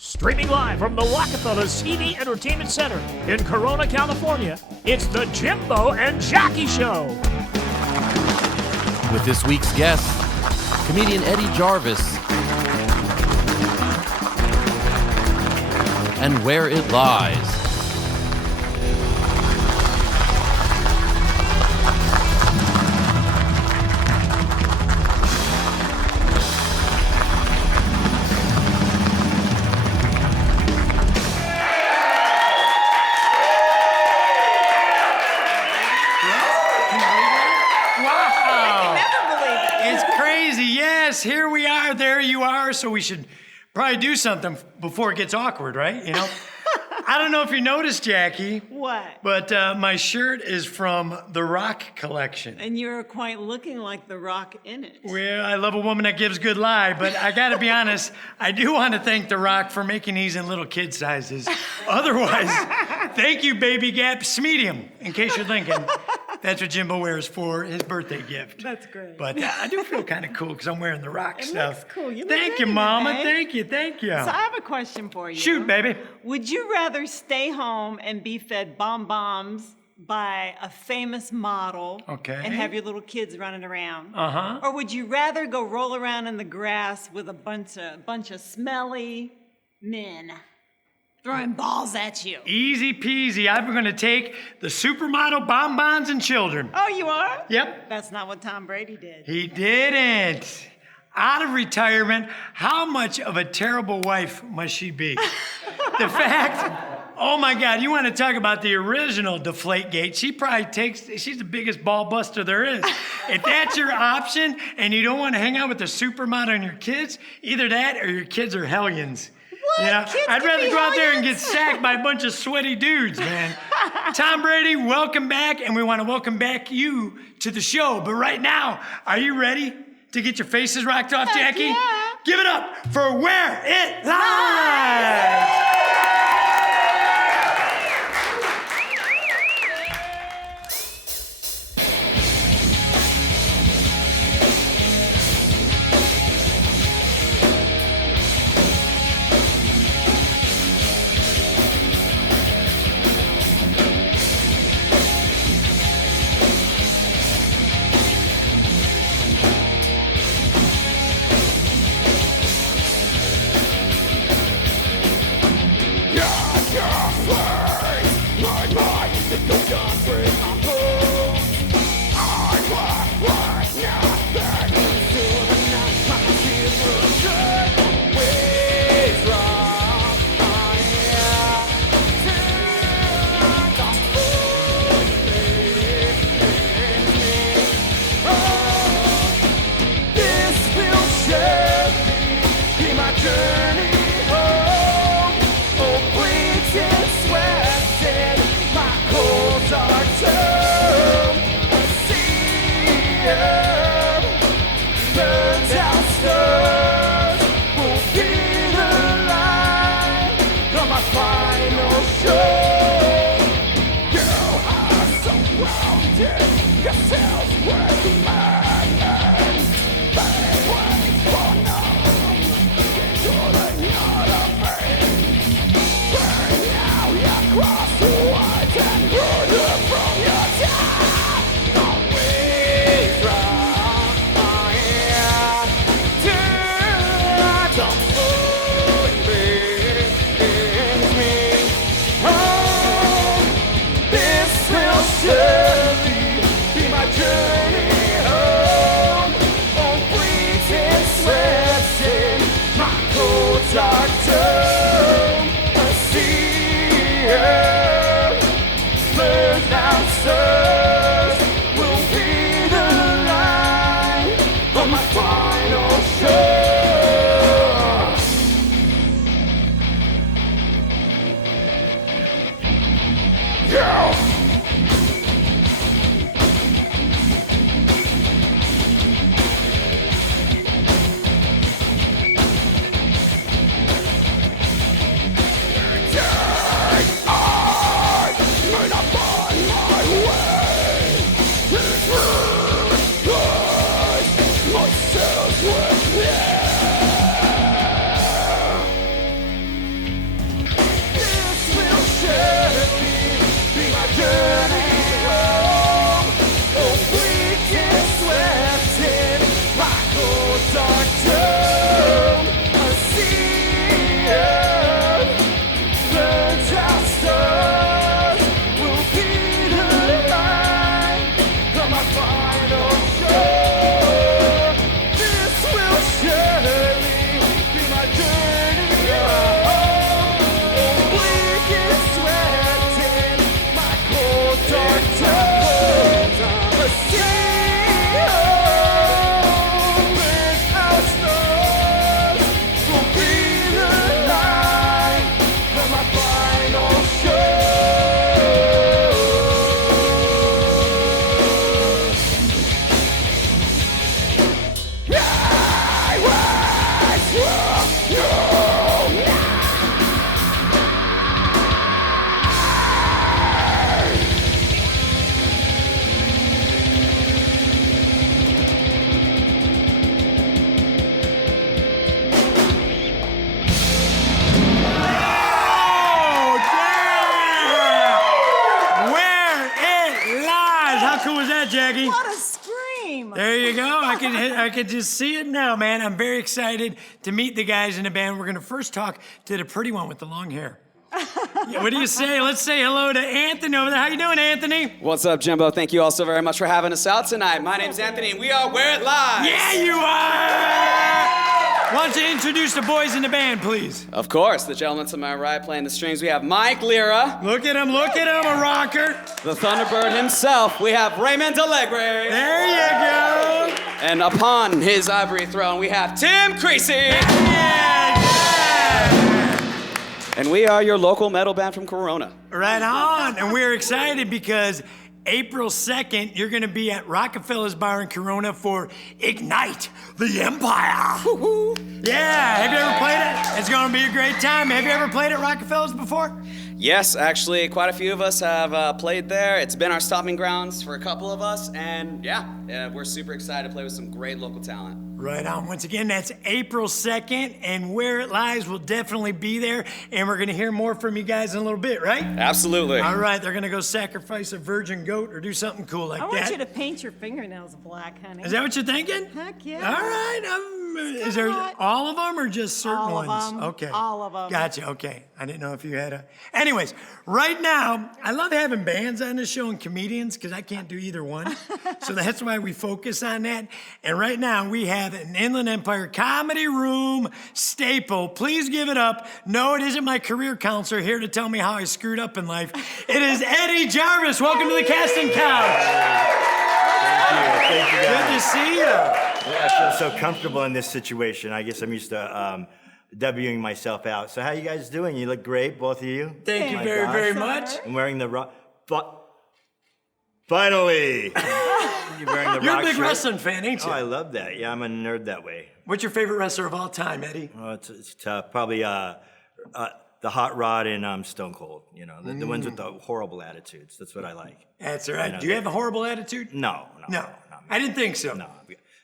Streaming live from the Rockefeller's TV Entertainment Center in Corona, California, it's the Jimbo and Jackie Show. With this week's guest, comedian Eddie Jarvis. And Where It Lies. Here we are, there you are, so we should probably do something before it gets awkward, right? You know? I don't know if you noticed, Jackie. What? But my shirt is from the Rock collection. And you're quite looking like the Rock in it. Well, I love a woman that gives good lie, but I gotta be honest, I do want to thank the Rock for making these in little kid sizes. Otherwise, thank you, Baby Gaps Medium, in case you're thinking. That's what Jimbo wears for his birthday gift. That's great. But I do feel kind of cool because I'm wearing the Rock stuff. Looks cool. Thank you, Mama. Thank you. So I have a question for you. Shoot, baby. Would you rather stay home and be fed bombs by a famous model and have your little kids running around? Uh-huh. Or would you rather go roll around in the grass with a bunch of smelly men throwing balls at you? Easy peasy. I'm going to take the supermodel bonbons and children. Oh, you are? Yep. That's not what Tom Brady did. He didn't. Out of retirement, how much of a terrible wife must she be? The fact, oh my God, you want to talk about the original Deflategate. She's the biggest ball buster there is. If that's your option and you don't want to hang out with the supermodel and your kids, either that or your kids are hellions. What? You know, I'd rather go out there and get hellions? sacked by a bunch of sweaty dudes, man. Tom Brady, welcome back, and we want to welcome back you to the show. But right now, are you ready to get your faces rocked off, Jackie? Yeah. Give it up for Where It Lies! I could just see it now, man. I'm very excited to meet the guys in the band. We're going to first talk to the pretty one with the long hair. Yeah, what do you say? Let's say hello to Anthony over there. How you doing, Anthony? What's up, Jimbo? Thank you all so very much for having us out tonight. My name's Anthony, and we are Where It Lies. Yeah, you are! Why don't you introduce the boys in the band, please? Of course. The gentleman to my right playing the strings, we have Mike Lira. Look at him, a rocker. The Thunderbird himself, we have Raymond Allegre. There you go. And upon his ivory throne, we have Tim Creasy. Yeah. And we are your local metal band from Corona. Right on. And we're excited because April 2nd, you're going to be at Rockefeller's Bar in Corona for Ignite the Empire. Woo-hoo. Yeah, have you ever played it? It's going to be a great time. Have you ever played at Rockefeller's before? Yes, actually, quite a few of us have played there. It's been our stomping grounds for a couple of us, and yeah, we're super excited to play with some great local talent. Right on. Once again, that's April 2nd, and Where It Lies will definitely be there, and we're going to hear more from you guys in a little bit, right? Absolutely. All right, they're going to go sacrifice a virgin goat or do something cool like that. I want you to paint your fingernails black, honey. Is that what you're thinking? Heck yeah. All right. Is there all of them or just certain All of ones? them. Okay. All of them. Gotcha. Okay. I didn't know if you had a. Anyways, right now, I love having bands on this show and comedians because I can't do either one. So that's why we focus on that. And right now, we have an Inland Empire Comedy Room staple. Please give it up. No, it isn't my career counselor here to tell me how I screwed up in life. It is Eddie Jarvis. Welcome to the casting couch. Thank you, guys. Good to see you. Yeah, I feel so comfortable in this situation. I guess I'm used to Wing myself out. So how you guys doing? You look great, both of you. Thank you My very, gosh. very much. I'm wearing the rock. Finally! You're wearing the You're rock a big shirt. wrestling fan, ain't you? Oh, I love that. Yeah, I'm a nerd that way. What's your favorite wrestler of all time, Eddie? Oh, it's tough. Probably the Hot Rod and Stone Cold. You know, the ones with the horrible attitudes. That's what I like. That's right. You know, Do you have a horrible attitude? No. No. I didn't think so. No.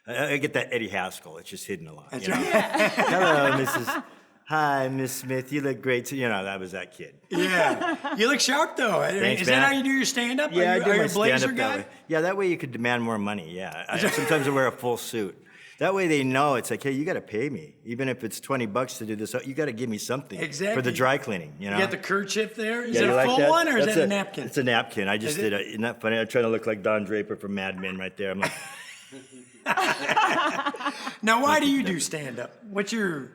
I get that Eddie Haskell. It's just hidden a lot. That's you know? right. Hello, Mrs. Hi, Miss Smith. You look great too. You know, that was that kid. Yeah. You look sharp, though. Thanks, Is that man. how you do your stand-up? Yeah, are you, I do are you my a blazer stand-up guy? that way. Yeah, that way you could demand more money. Yeah. Sometimes I wear a full suit. That way they know it's like, hey, you got to pay me. Even if it's $20 to do this, you got to give me something Exactly. for the dry cleaning, you know? You got the kerchief there? Is Yeah, it you a like full that? one or is That's that a napkin? It's a napkin. I just did isn't that funny? I'm trying to look like Don Draper from Mad Men right there. I'm like, Now, why do you do stand-up? What's your...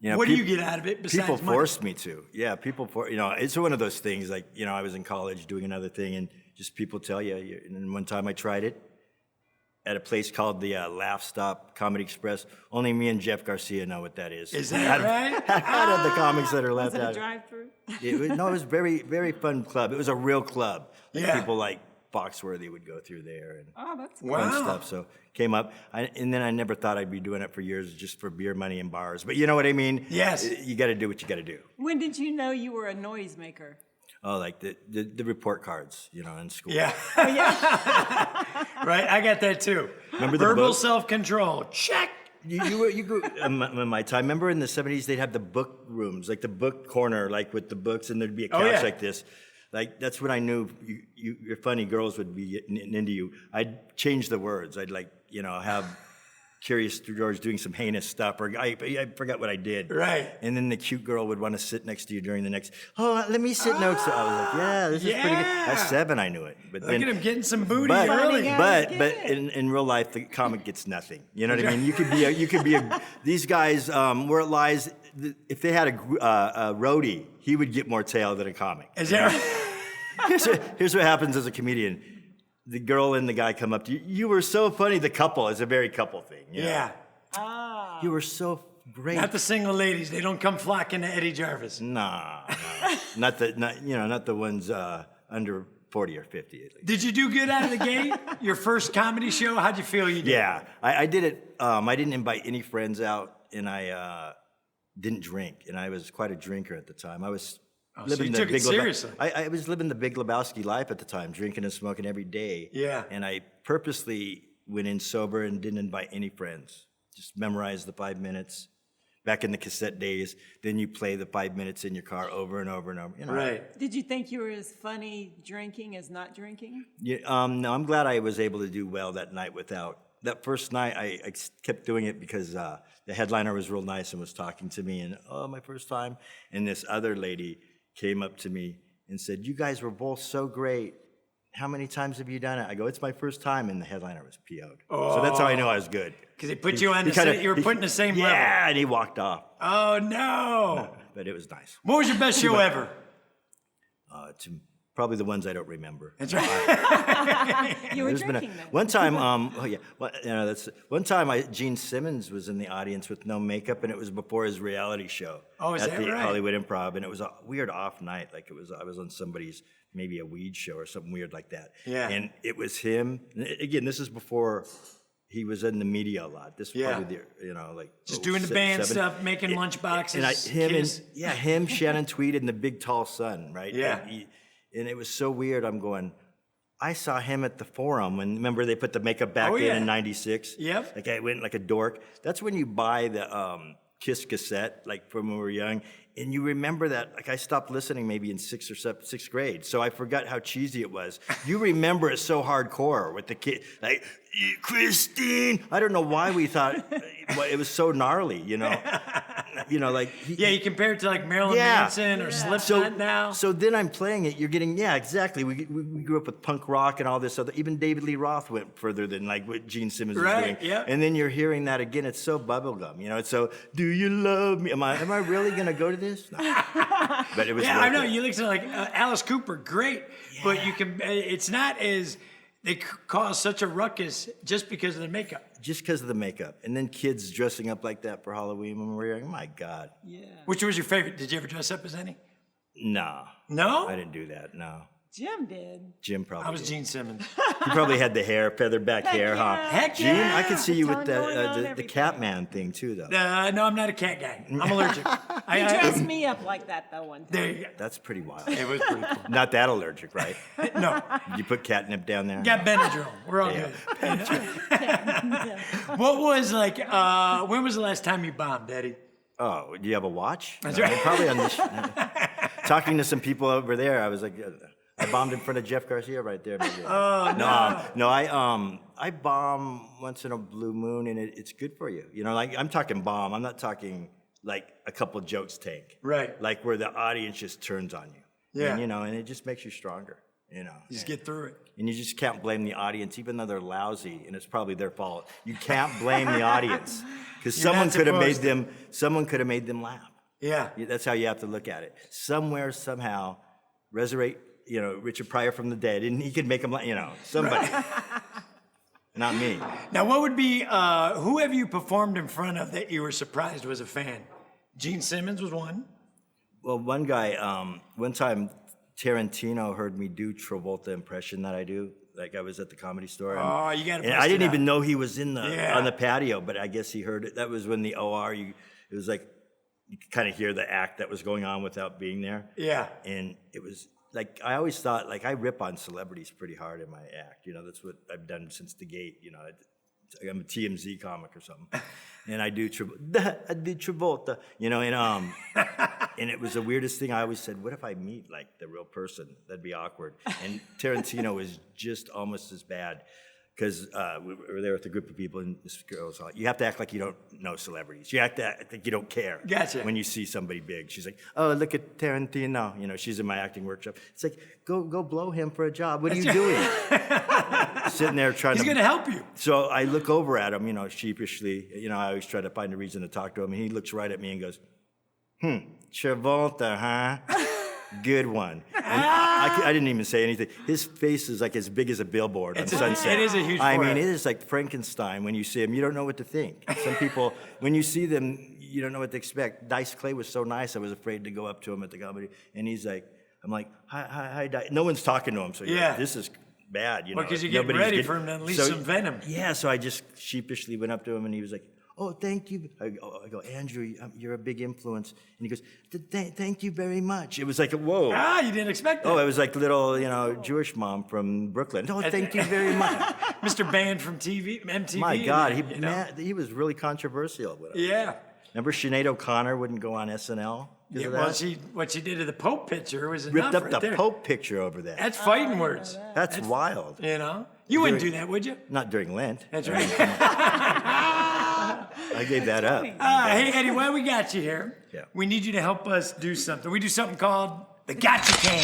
what do you get out of it besides people money? forced me to. Yeah, it's one of those things like, I was in college doing another thing and just people tell you. And one time I tried it at a place called the Laugh Stop Comedy Express. Only me and Jeff Garcia know what that is. Is that right? Out of the comics that are left Was it a out. drive-through? It was very, very fun club. It was a real club. Like Yeah. people like Foxworthy would go through there and Oh, that's fun Wow. stuff. So came up, and then I never thought I'd be doing it for years just for beer money and bars. But you know what I mean? Yes. You got to do what you got to do. When did you know you were a noisemaker? Oh, like the report cards, in school. Yeah. Right, I got that too. Remember the Verbal book? self-control. Check. You grew in my time. Remember in the 70s they'd have the book rooms, like the book corner, like with the books, and there'd be a couch yeah. like this. Like that's when I knew you're funny. Girls would be getting into you. I'd change the words. I'd have Curious George doing some heinous stuff, or I forgot what I did. Right. And then the cute girl would want to sit next to you during the next. Oh, let me sit next to. I was like, yeah, this is pretty good. At 7, I knew it. But Look then, at him getting some booty but, early. guys, but get it. in real life, the comic gets nothing. You know what I mean? You could be a. These guys, where it lies, if they had a roadie, he would get more tail than a comic. Is that right? Here's what happens as a comedian. The girl and the guy come up to you. You were so funny. The couple is a very couple thing. You know? Yeah. You were so great. Not the single ladies. They don't come flocking to Eddie Jarvis. Nah, not the ones under 40 or 50 at least. Did you do good out of the gate? Your first comedy show? How'd you feel you did? Yeah, I did it. I didn't invite any friends out, and I didn't drink, and I was quite a drinker at the time. I was so you took it seriously. I was living the Big Lebowski life at the time, drinking and smoking every day. Yeah. And I purposely went in sober and didn't invite any friends. Just memorized the 5 minutes. Back in the cassette days, then you play the 5 minutes in your car over and over and over. Right. Did you think you were as funny drinking as not drinking? Yeah, no, I'm glad I was able to do well that night without that first night, I kept doing it because the headliner was real nice and was talking to me, and my first time. And this other lady came up to me and said, "You guys were both so great. How many times have you done it?" I go, "It's my first time," and the headliner was PO'd. So that's how I know I was good. Because he put you on you were put in the same level. Yeah, and he walked off. Oh, no. But it was nice. What was your best show ever? Probably the ones I don't remember. That's right. You were drinking then. One time, one time, Gene Simmons was in the audience with no makeup, and it was before his reality show. Oh, is at that the right? Hollywood Improv, and it was a weird off night, like I was on somebody's maybe a weed show or something weird like that. Yeah. And it was him. And again, this is before he was in the media a lot. This was probably just doing the band stuff, making lunch boxes. And him, Shannon Tweed, and the big tall son, right? Yeah. And it was so weird. I'm going, I saw him at the Forum when, remember, they put the makeup back in '96? Yep. Like I went like a dork. That's when you buy the Kiss cassette, like from when we were young. And you remember that, like I stopped listening maybe in sixth grade. So I forgot how cheesy it was. You remember it so hardcore with the kid, like, Christine. I don't know why we thought it was so gnarly, you know? You compare it to like Marilyn Manson or Slipknot now. So then I'm playing it. You're getting exactly. We grew up with punk rock and all this other. Even David Lee Roth went further than like what Gene Simmons was doing. Yeah. And then you're hearing that again. It's so bubblegum. It's so. Do you love me? Am I really gonna go to this? No. But it was. Yeah, I know. You listen to like Alice Cooper, great, but you can. It's not as. They cause such a ruckus just because of the makeup. Just because of the makeup. And then kids dressing up like that for Halloween when we were young. My God. Yeah. Which was your favorite? Did you ever dress up as any? No. No? I didn't do that, no. Jim did. Jim probably I was did. Gene Simmons. He probably had the hair, feathered back hair, huh? Heck Gene, yeah. I could see you with Tongue going on, the everything. Catman thing too, though. No, I'm not a cat guy. I'm allergic. He dressed me up like that though one time. There you go. That's pretty wild. It was pretty cool. Not that allergic, right? No. Did you put catnip down there? Got Benadryl. We're all good. What was like, when was the last time you bombed, Eddie? Oh, do you have a watch? That's No, right. Probably on this. Talking to some people over there, I was like, I bombed in front of Jeff Garcia right there. Maybe. Oh, no. I bomb once in a blue moon, and it's good for you. Like I'm talking bomb. I'm not talking like a couple jokes tank. Right. Like where the audience just turns on you. Yeah. And it just makes you stronger. You just get through it. And you just can't blame the audience, even though they're lousy, and it's probably their fault. You can't blame the audience because someone could have made them laugh. Yeah. That's how you have to look at it. Somewhere, somehow, resurrect, Richard Pryor from the dead, and he could make them laugh. Somebody, not me. Now, what would be, who have you performed in front of that you were surprised was a fan? Gene Simmons was one. Well, one guy, one time, Tarantino heard me do Travolta impression that I do. Like I was at the Comedy Store. And, you got to. And I didn't even know he was on the patio, but I guess he heard it. That was when the OR. It was like you could kind of hear the act that was going on without being there. Yeah. And it was like I always thought like I rip on celebrities pretty hard in my act. That's what I've done since the gate. I'm a TMZ comic or something, and I do Travolta, and it was the weirdest thing. I always said, what if I meet like the real person? That'd be awkward. And Tarantino was just almost as bad because we were there with a group of people, and this girl was like, you have to act like you don't know celebrities. You have to act like you don't care. Gotcha. When you see somebody big, she's like, oh, look at Tarantino. She's in my acting workshop. It's like, go blow him for a job. What are you doing? Sitting there trying He's going to help you. So I look over at him, sheepishly. I always try to find a reason to talk to him, and he looks right at me and goes, Travolta, huh? Good one. And I didn't even say anything. His face is like as big as a billboard on Sunset. It is a huge I mean, forehead. it is like Frankenstein when you see him. You don't know what to think. Some people, when you see them, you don't know what to expect. Dice Clay was so nice, I was afraid to go up to him at the comedy. And he's like, I'm like, hi, Dice. No one's talking to him, so Yeah. this is bad, Well, because you're getting ready for him to unleash some venom. Yeah, so I just sheepishly went up to him, and he was like, oh, thank you. I go, Andrew, you're a big influence. And he goes, thank you very much. It was like, whoa. You didn't expect that. Oh, it was like little, Jewish mom from Brooklyn. Oh, thank you very much. Mr. Band from MTV. My God, he was really controversial with him. Yeah. Remember Sinead O'Connor wouldn't go on SNL? Yeah, well, what she did to the Pope picture was enough ripped up right the there. Pope picture over there. That's fighting words. That's wild. You know? You wouldn't do that, would you? Not during Lent. That's right. I gave that up. Hey, Eddie, while we got you here, Yeah. we need you to help us do something. We do something called the Gotcha Can.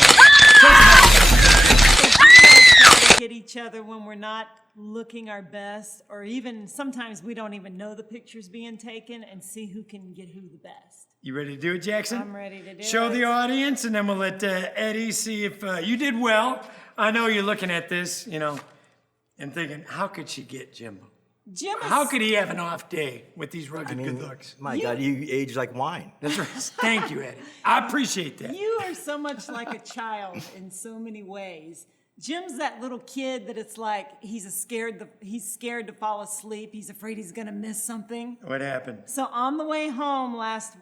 Try to get each other when we're not looking our best, or even sometimes we don't even know the picture's being taken, and see who can get who the best. You ready to do it, Jackson? I'm ready to do Show it. the audience, and then we'll let Eddie see if you did well. I know you're looking at this, you know, and thinking, how could she get Jimbo? Jim is, How could he have an off day with these rugged good looks? My God, you age like wine. That's right. Thank you, Eddie. I appreciate that. you are so much like a child in so many ways. Jim's that little kid that it's like he's scared to fall asleep. He's afraid he's gonna miss something. What happened? So on the way home last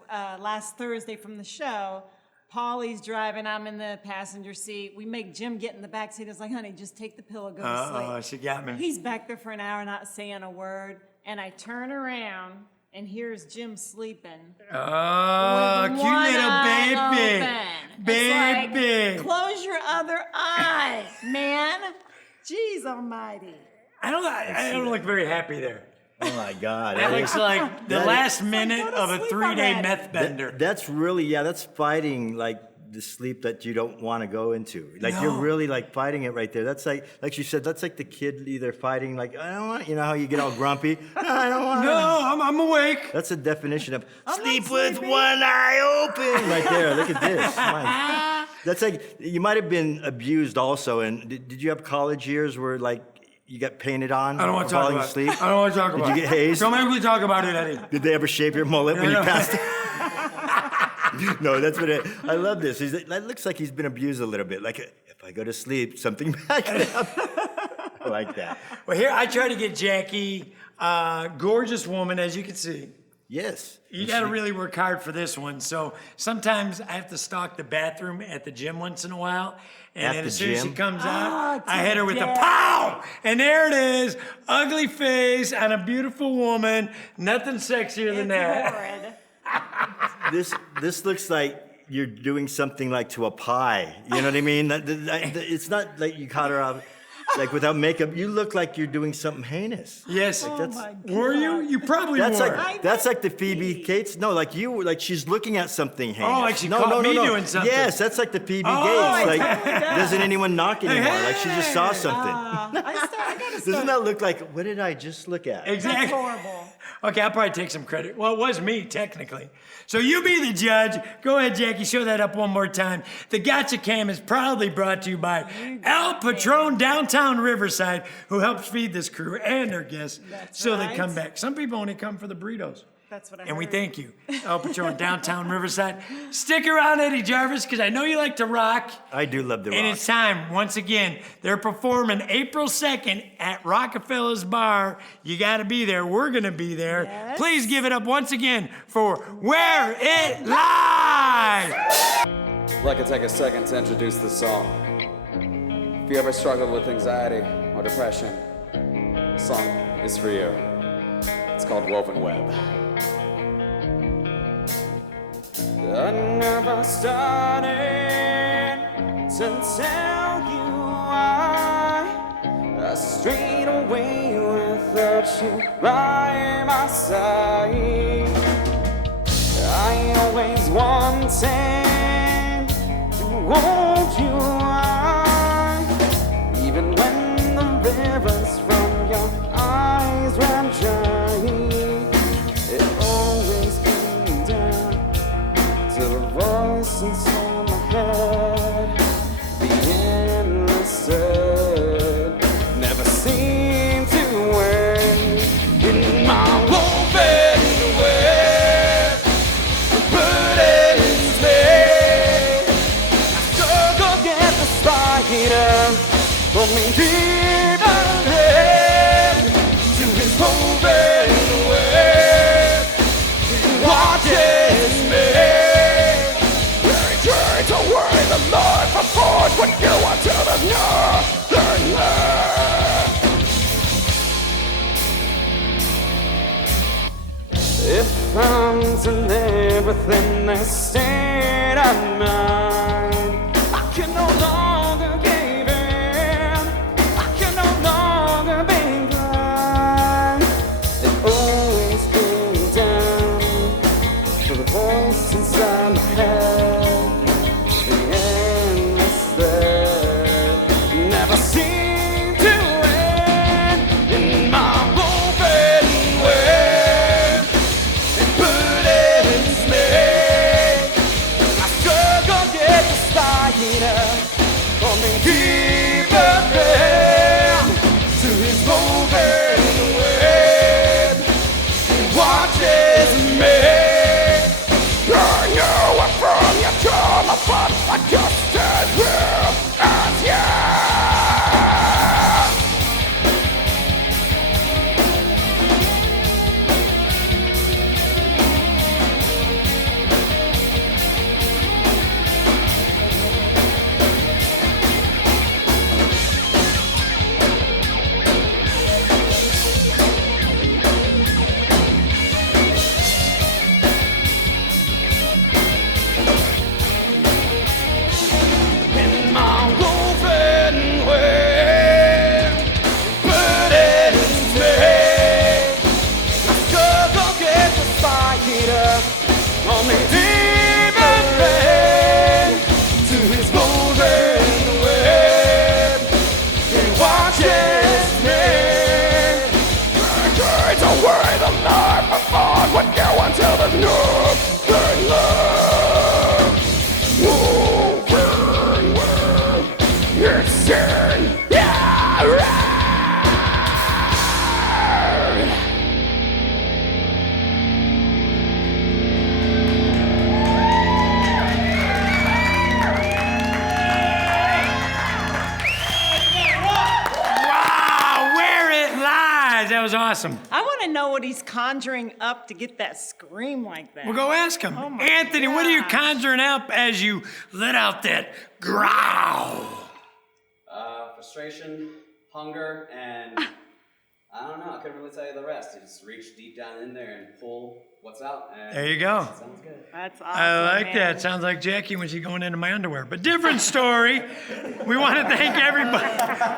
Thursday from the show, Paulie's driving, I'm in the passenger seat. We make Jim get in the back seat. It's like, honey, just take the pillow, go to sleep. Oh, she got me. He's back there for an hour not saying a word, and I turn around and here's Jim sleeping. Oh, with cute one little eye baby. open. Baby. It's like, close your other eye, man. Jeez almighty. I don't look very happy there. Oh my God. That looks like the last minute go to of a sleep 3-day already. meth bender. That's really, that's fighting like the sleep that you don't want to go into. Like you're No. really like fighting it right there. That's like you said, that's like the kid either fighting like, I don't want, you know how you get all grumpy? No, I don't want. No, I'm awake. That's a definition of I'm sleep not with sleeping. one eye open. Right there, look at this. That's like, you might have been abused also. And did you have college years where like you got painted on? I don't want to talk falling about asleep? it. I don't want to talk about it. Did you get hazed? Don't make me talk about it, Eddie. Did they ever shave your mullet when you No. passed it? No, that's what I love this. That looks like he's been abused a little bit. Like, if I go to sleep, something bad can happen. I like that. Well, here, I try to get Jackie, gorgeous woman, as you can see. Yes. You got to really work hard for this one. So sometimes I have to stalk the bathroom at the gym once in a while. And At then the as soon as she gym? comes out, to I hit her with the death. pow! And there it is. Ugly face on a beautiful woman. Nothing sexier than It's that. horrid. This looks like you're doing something like to a pie. You know what I mean? It's not like you caught her out like without makeup. You look like you're doing something heinous. Yes. That's- my God. Were you? You probably That's were. like the Phoebe Cates. No, like you, like she's looking at something heinous. like she no, caught no, no, me no. doing something. Yes, that's like the Phoebe Oh, Gates. it Like, totally does. doesn't anyone knock anymore? Like she just saw something. I gotta Doesn't start. that look like what did I just look at? That's Exactly. horrible. Okay, I'll probably take some credit. Well, it was me, technically. So you be the judge. Go ahead, Jackie, show that up one more time. The Gotcha Cam is proudly brought to you by El Patron Downtown Riverside, who helps feed this crew and their guests That's so they right. come back. Some people only come for the burritos. That's what I And we heard. thank you, El Patron Downtown Riverside. Stick around, Eddie Jarvis, because I know you like to rock. I do love the And rock. it's time, once again, they're performing April 2nd at Rockefeller's Bar. You got to be there. We're going to be there. Yes. Please give it up once again for Wear It Live! I'd like to take a second to introduce this song. If you ever struggled with anxiety or depression, this song is for you. It's called Woven Web. I never started to tell you why I strayed away without you by my side. I always wanted to hold you high, even when the rivers from your eyes ran dry. It always came down to the voice inside my head. The endless thread never seemed to end. In my woven web, the burden's made. I struggle against the spider, pull me deeper in to his woven web. He watches me. Very try to worry the life apart when you want to the nothing left. If goosebumps and everything they stayed at mind. I can no longer give in. I can no longer be blind. It always came down to the voice inside my head. The endless thread never seemed to end in my open way. It burdens me. I struggle yet despite it, coming deeper than to his woven web. He watches me. I know it from your trauma, but I just as real as you. In my woven way, burdens me. I struggle get to fight it up. Only deeper than to his woven web. He watches me. I tried to weigh the life I fought would go until there's nothing left. Woven web, it's in, yeah, right. Wow, where it lies. That was awesome. I want to know what he's conjuring up to get that scream like that. Well, go ask him. Oh my Anthony, what are you gosh. conjuring up as you let out that growl? Frustration, hunger, and I don't know. I couldn't really tell you the rest. You just reach deep down in there and pull what's out. And There you go. sounds good. That's awesome. I like man. that. Sounds like Jackie when she's going into my underwear. But different story. We want to thank everybody.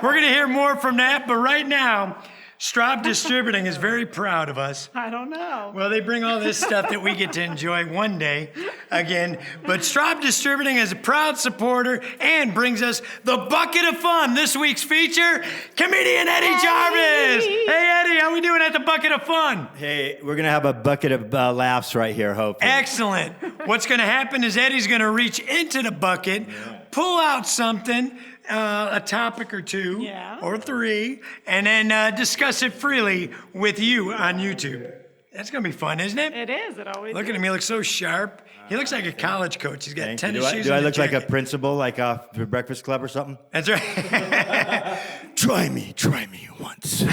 We're going to hear more from that. But right now, Straub Distributing is very proud of us. I don't know. Well, they bring all this stuff that we get to enjoy one day again. But Straub Distributing is a proud supporter and brings us the bucket of fun. This week's feature, comedian Eddie Jarvis. Hey, Eddie, how we doing at the bucket of fun? Hey, we're gonna have a bucket of laughs right here, hopefully. Excellent. What's going to happen is Eddie's going to reach into the bucket, pull out something, a topic or two, Yeah. or three, and then discuss it freely with you on YouTube. That's going to be fun, isn't it? It is. It always Look is. at him. He looks so sharp. He looks like a college coach. He's got Thank you. tennis shoes Do I and look like a jacket. principal, like for Breakfast Club or something? That's right. Try me once.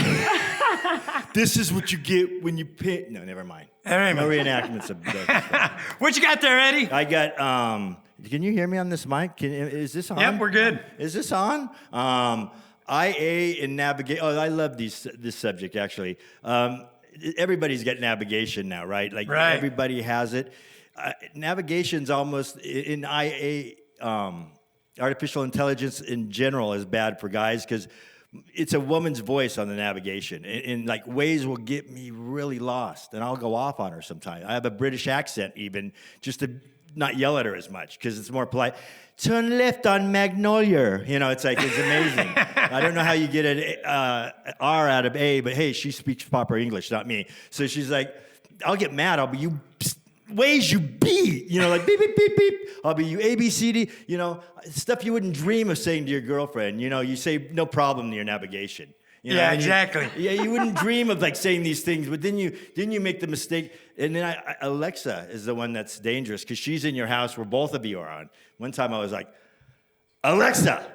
This is what you get when you pay. No, never mind. Never No mind. reenactments of that. What you got there, Eddie? I got. Can you hear me on this mic? Is this on? Yep, we're good. Is this on? IA and navigate. Oh, I love this subject actually. Everybody's got navigation now, right? Like Right. everybody has it. Navigation's almost in IA. Artificial intelligence in general is bad for guys because it's a woman's voice on the navigation, and like ways will get me really lost, and I'll go off on her sometimes. I have a British accent even, just to not yell at her as much because it's more polite. Turn left on Magnolia. You know, it's amazing. I don't know how you get an R out of A, but hey, she speaks proper English, not me. So she's like, I'll get mad. I'll be you. Ways you be, you know, like beep, beep, beep, beep. I'll be you A, B, C, D, you know, stuff you wouldn't dream of saying to your girlfriend. You know, you say no problem to your navigation. You know, Yeah, and exactly. You wouldn't dream of like saying these things, but then you make the mistake. And then Alexa is the one that's dangerous because she's in your house where both of you are on. One time I was like, Alexa.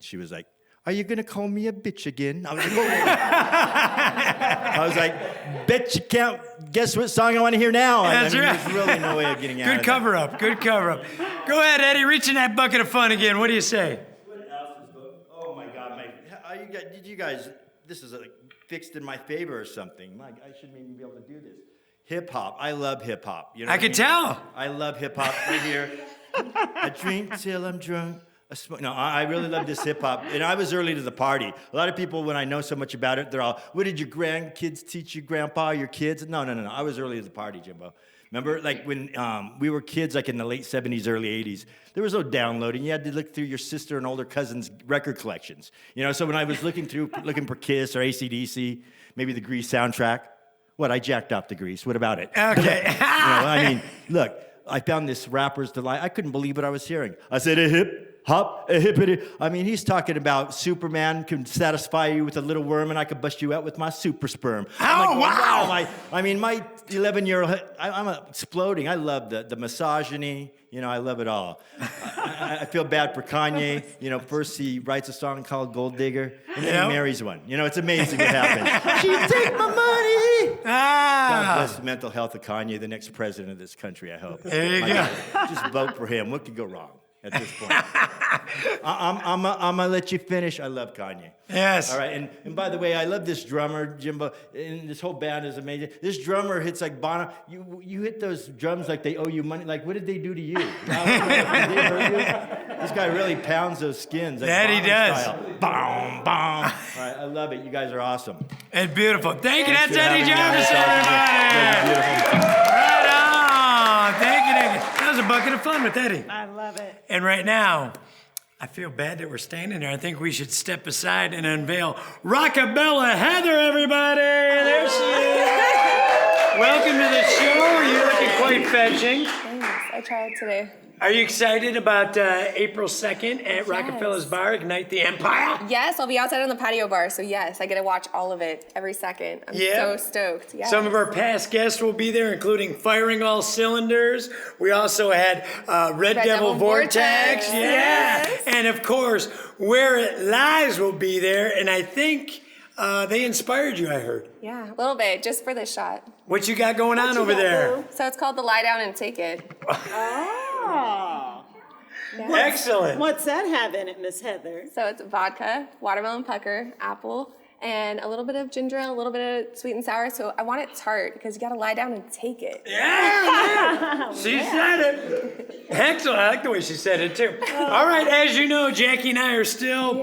She was like, are you going to call me a bitch again? I was like, whoa. I was like, bet you can't guess what song I want to hear now. That's I mean, right. There's really no way of getting out Good of cover up. Good cover up. Go ahead, Eddie. Reach in that bucket of fun again. What do you say? What else is going? Oh my God, did you guys? This is like fixed in my favor or something. I shouldn't even be able to do this. Hip hop. I love hip hop. You know I what can mean? tell. I love hip hop right here. I drink till I'm drunk. I smoke. No, I really love this hip hop. And I was early to the party. A lot of people, when I know so much about it, they're all, what did your grandkids teach you, grandpa, your kids? No. I was early to the party, Jimbo. Remember, like when we were kids, like in the late 70s, early 80s, there was no downloading. You had to look through your sister and older cousin's record collections. You know, so when I was looking for Kiss or AC/DC, maybe the Grease soundtrack, what, I jacked off the Grease. What about it? Okay. I mean, look, I found this rapper's delight. I couldn't believe what I was hearing. I said, a hip hop, a hippity. I mean, he's talking about Superman can satisfy you with a little worm, and I could bust you out with my super sperm. Oh, wow. I mean, my 11-year-old, I'm exploding. I love the misogyny. You know, I love it all. I feel bad for Kanye. You know, first he writes a song called Gold Digger, and then he marries one. You know, it's amazing what happens. She take my money. God bless the mental health of Kanye, the next president of this country, I hope. There you go. Just vote for him. What could go wrong at this point? I'm gonna let you finish. I love Kanye. Yes. All right, and by the way, I love this drummer, Jimbo, and this whole band is amazing. This drummer hits like Bono. You hit those drums like they owe you money. Like, what did they do to you? Did they hurt you? This guy really pounds those skins. Like That he Bono does. style. Boom, boom. All right, I love it. You guys are awesome. It's beautiful. Thank you. Thanks That's for Eddie having me on. Jarvis, Beautiful. everybody. Right on. Thank you. That was a bucket of fun with Eddie. I love it. And right now, I feel bad that we're standing there. I think we should step aside and unveil Rockabella Heather, everybody. There she is. Welcome to the show. You're looking quite fetching. Thanks. I tried today. Are you excited about April 2nd at Rockefeller's Bar, Ignite the Empire? Yes, I'll be outside on the patio bar, so yes, I get to watch all of it every second. I'm so stoked. Yes. Some of our past guests will be there, including Firing All Cylinders. We also had Red Devil Vortex. Yeah. Yes. And of course, Where It Lies will be there. And I think they inspired you, I heard. Yeah, a little bit, just for this shot. What you got going on over there? So it's called the Lie Down and Take It. Oh. Excellent. What's that have in it, Miss Heather? So it's vodka, watermelon pucker, apple, and a little bit of ginger ale, a little bit of sweet and sour. So I want it tart because you got to lie down and take it. Yeah. She said it. Excellent. I like the way she said it, too. All right. As you know, Jackie and I are still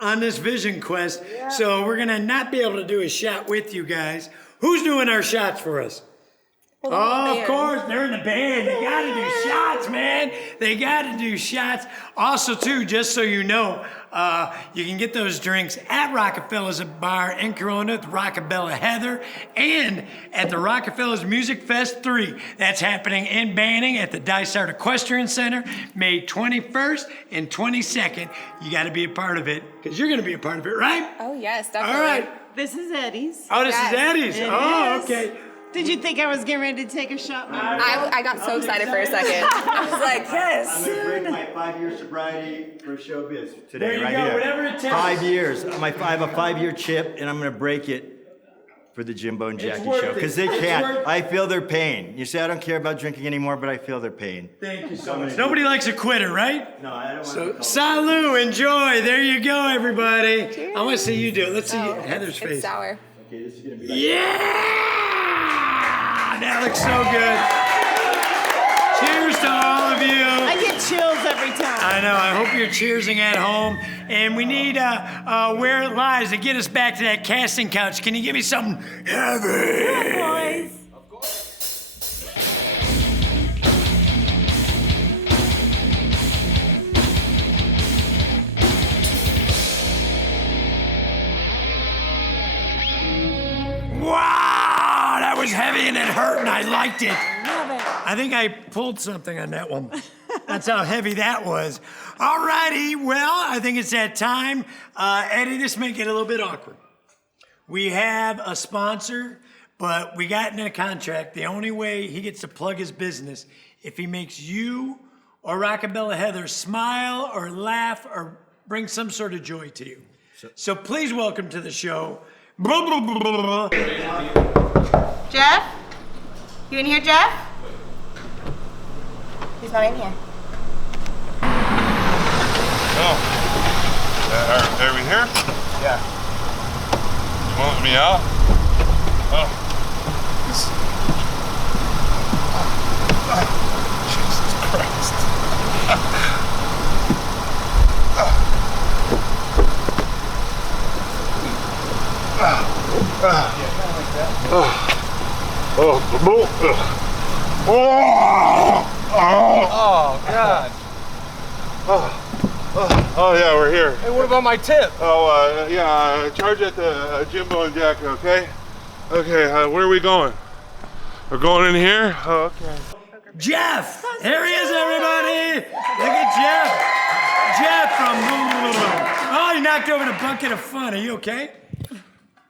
on this vision quest. So we're going to not be able to do a shot with you guys. Who's doing our shots for us? Well, of course, they're in the band. They got to do shots, man. They got to do shots. Also, too, just so you know, you can get those drinks at Rockefeller's Bar in Corona with Rockabella Heather and at the Rockefeller's Music Fest 3. That's happening in Banning at the Dysart Equestrian Center, May 21st and 22nd. You got to be a part of it because you're going to be a part of it, right? Oh, yes, definitely. All right. This is Eddie's. Oh, this is Eddie's. It Oh, is. okay. Did you think I was getting ready to take a shot? I got so excited for a second. I was like, yes. I'm gonna break my 5-year sobriety for showbiz today, There you right go, here. whatever it takes. 5 years. I have a 5-year chip, and I'm gonna break it for the Jimbo and Jackie worth Show it. because they It's can't. worth it. I feel their pain. You say I don't care about drinking anymore, but I feel their pain. Thank you so much. Nobody likes a quitter, right? No, I don't want So, to. salud, enjoy. There you go, everybody. Cheers. I want to see you do it. Let's see Oh, Heather's it's face. sour. Okay, this is gonna be. Like, Yeah! That looks so good. Cheers to all of you. I get chills every time. I know. I hope you're cheersing at home. And we need Where It Lies to get us back to that casting couch. Can you give me something heavy? Boys. Wow, that was heavy and it hurt and I liked it. Love it. I think I pulled something on that one. That's how heavy that was. All righty, well, I think it's that time. Eddie, this may get a little bit awkward. We have a sponsor, but we got in a contract. The only way he gets to plug his business if he makes you or Rockabella Heather smile or laugh or bring some sort of joy to you. So please welcome to the show. Jeff? You in here, Jeff? He's not in here. Oh. Are we here? Yeah. You want me out? Oh. Jesus Christ. Oh, God. Oh, yeah, we're here. Hey, what about my tip? Oh, yeah, charge at the Jimbo and Jackie, okay? Okay, where are we going? We're going in here? Oh, okay. Jeff! Here he is, everybody! Look at Jeff! Jeff from... Oh, you knocked over the bucket of fun. Are you okay?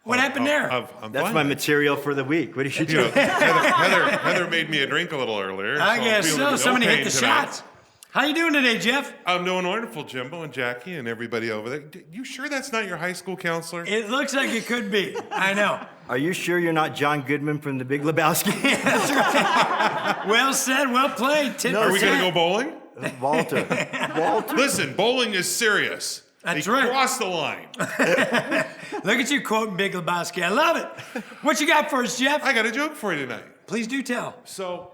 What happened there? I'm That's fine. my material for the week. What did you You know, do? Heather made me a drink a little earlier. I so guess I'm feeling so. no Somebody hit pain the tonight. shots. How you doing today, Jeff? I'm doing wonderful, Jimbo and Jackie and everybody over there. You sure that's not your high school counselor? It looks like it could be. I know. Are you sure you're not John Goodman from The Big Lebowski? That's right. Well said, well played. Tip Are we for going to tat. go bowling? Walter. Listen, bowling is serious. That's They right. cross the line. Look at you quoting Big Lebowski. I love it. What you got for us, Jeff? I got a joke for you tonight. Please do tell. So,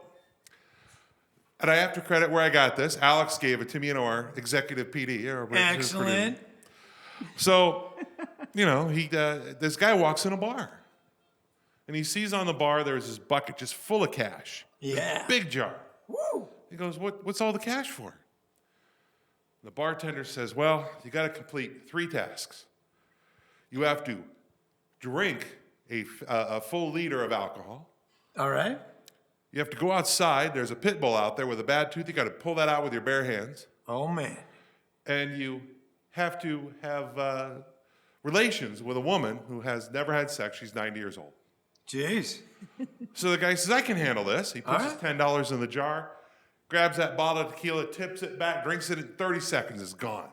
and I have to credit where I got this. Alex gave it to me in our executive PD. Or his Excellent. producer. So, you know, this guy walks in a bar. And he sees on the bar there's this bucket just full of cash. Yeah. Big jar. Woo. He goes, what's all the cash for? The bartender says, well, you got to complete 3 tasks. You have to drink a full liter of alcohol. All right. You have to go outside. There's a pit bull out there with a bad tooth. You got to pull that out with your bare hands. Oh, man. And you have to have relations with a woman who has never had sex. She's 90 years old. Jeez. So the guy says, I can handle this. He puts All his $10 in the jar, grabs that bottle of tequila, tips it back, drinks it in 30 seconds, it's gone.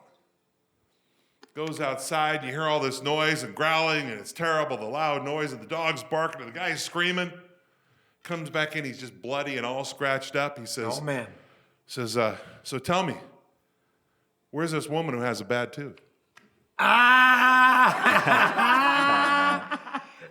Goes outside, you hear all this noise and growling, and it's terrible, the loud noise, and the dog's barking, and the guy's screaming. Comes back in, he's just bloody and all scratched up. He says, Oh, man. so tell me, where's this woman who has a bad tooth?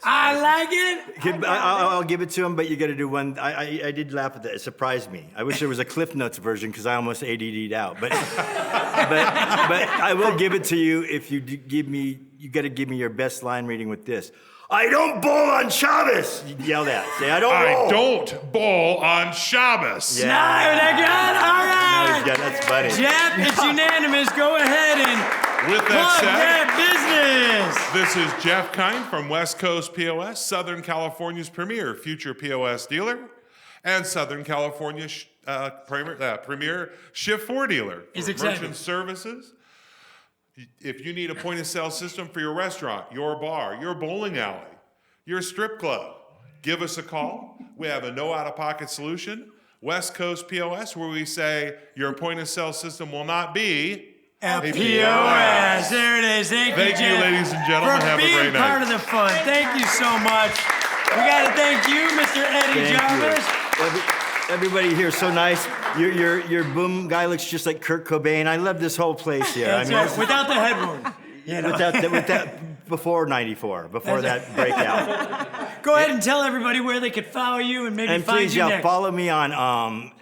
I like it. I'll give it to him, but you got to do one. I did laugh at that. It surprised me. I wish there was a Cliff Notes version because I almost ADD'd out. But I will give it to you if you give me. You got to give me your best line reading with this. I don't bowl on Shabbos. You yell that. Say I don't bowl. I don't bowl on Shabbos. Yeah. No, they're good. All right. No, he's got- that's funny. Jeff, it's unanimous. Go ahead and With plug that that said, this is Jeff Kine from West Coast POS, Southern California's premier future POS dealer, and Southern California's premier Shift 4 dealer He's for excited. merchant services. If you need a point of sale system for your restaurant, your bar, your bowling alley, your strip club, give us a call. We have a no out-of-pocket solution. West Coast POS, where we say your point of sale system will not be a POS. There it is. Thank you, Thank you, Jeff, ladies and gentlemen. for Have a being great part night. of the fun. Thank you so much. We got to thank you, Mr. Eddie Jarvis. Everybody here so nice. Your boom guy looks just like Kurt Cobain. I love this whole place here. That's I mean, right. Without the head wound. You know. with that before '94, before that breakout. Go ahead and tell everybody where they could follow you and maybe And find please, you y'all next. follow me on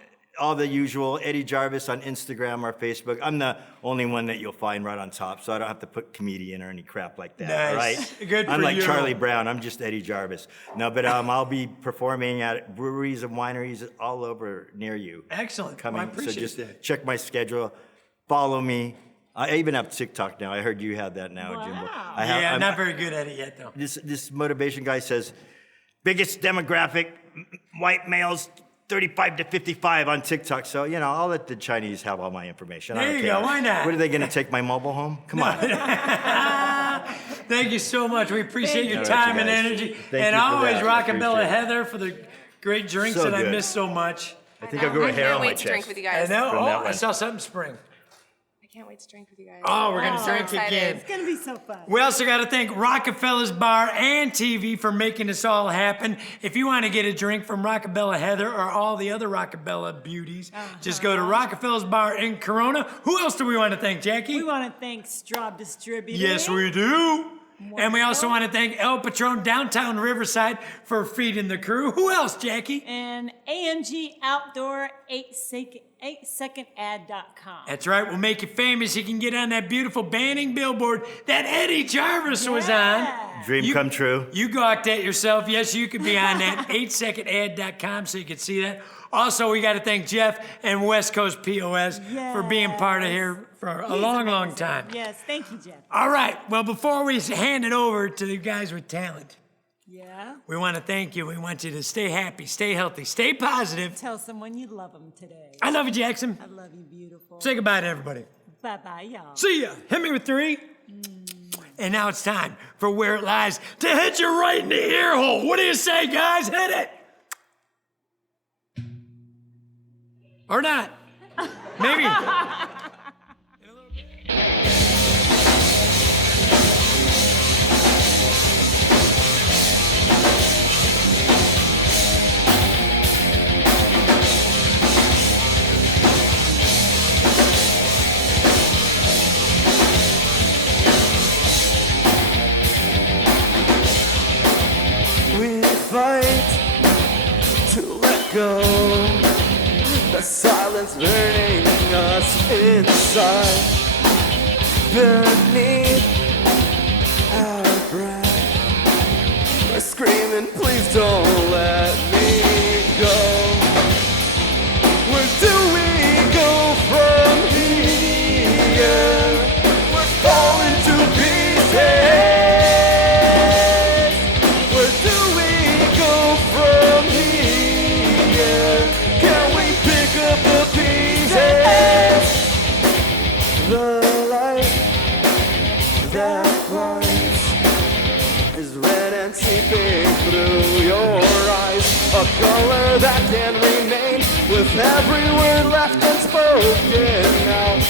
all the usual Eddie Jarvis on Instagram or Facebook. I'm the only one that you'll find right on top, so I don't have to put comedian or any crap like that. All Nice. right? Good I'm for like you. Charlie Brown. I'm just Eddie Jarvis. No, but I'll be performing at breweries and wineries all over near you. Excellent. Coming. Well, I appreciate so just that. check my schedule. Follow me. I even have TikTok now. I heard you have that now, Jimbo. I'm not very good at it yet, though. This motivation guy says, biggest demographic, white males, 35 to 55 on TikTok. So, you know, I'll let the Chinese have all my information. I There don't you care. go. Why not? What are they going to take my mobile home? Come on. Thank you so much. We appreciate your All right, time you and guys. energy. Thank And you for always that. I Rockabella appreciate it. Heather for the great drinks So that I good. miss so much. I think I grew a hair can't on my wait to drink chest. with you I guys. know. From Oh, that I one. saw something spring. I can't wait to drink with you guys. Oh, we're going to So drink excited. again. It's gonna be so fun. We also got to thank Rockefeller's Bar and TV for making this all happen. If you want to get a drink from Rockabella Heather or all the other Rockabella beauties, just go to Rockefeller's Bar in Corona. Who else do we want to thank, Jackie? We want to thank Straub Distributing. Yes, we do. And we also want to thank El Patron Downtown Riverside for feeding the crew. Who else, Jackie? And AMG Outdoor 8secondad.com. That's right. We'll make you famous. You can get on that beautiful banning billboard that Eddie Jarvis was on. Dream come true. You gawked at yourself. Yes, you could be on that 8secondad.com so you can see that. Also, we got to thank Jeff and West Coast POS for being part of here for a long time. Yes, thank you, Jeff. All right. Well, before we hand it over to the guys with talent, we want to thank you. We want you to stay happy, stay healthy, stay positive. Tell someone you love them today. I love you, Jackson. I love you, beautiful. Say goodbye to everybody. Bye-bye, y'all. See ya. Hit me with 3. And now it's time for Where It Lies to hit you right in the ear hole. What do you say, guys? Hit it. Or not. Maybe. We fight to let go. The silence burning us inside. Beneath our breath, we're screaming, please don't let me go. Where do we go from here? We're falling to pieces. Where do we go from here? Can we pick up the pieces? The light that blinds is red and seeping through your eyes. A color that can remain with every word left unspoken now.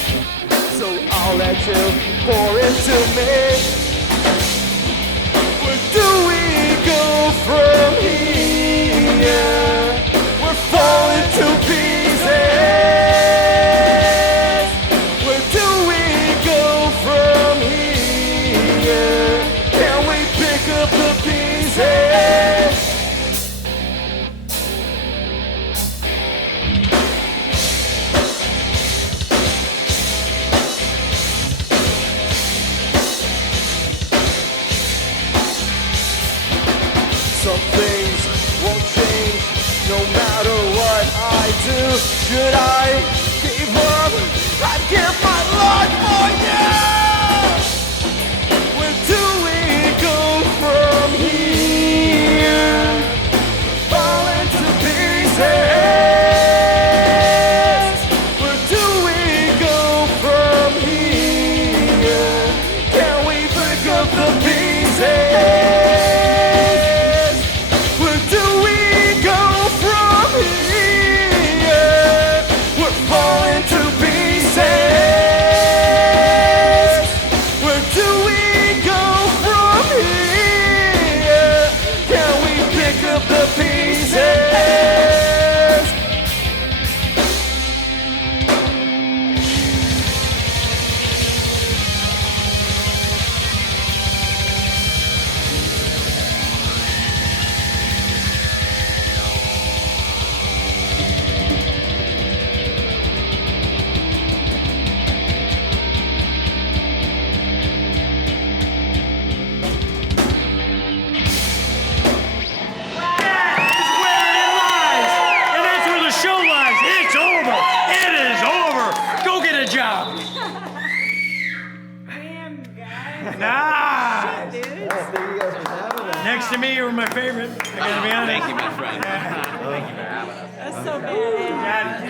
So I'll let you pour into me. Where do we go from here? We're falling to pieces. Where do we go from here? Can we pick up the pieces? Some things won't change no matter what I do. Should I give up? I'd give my life for you. Where do we go from here? Falling to pieces. Where do we go from here? Can we pick up the pieces? Where do we go from here? We're falling to pieces. Where do we go from here? Can we pick up the pieces? And that's where the show lies. It's over. It is over. Go get a job. Damn, you guys. Nice. Shit, dude. Next to me, you were my favorite. I gotta be honest. Thank you, my friend. That's so bad.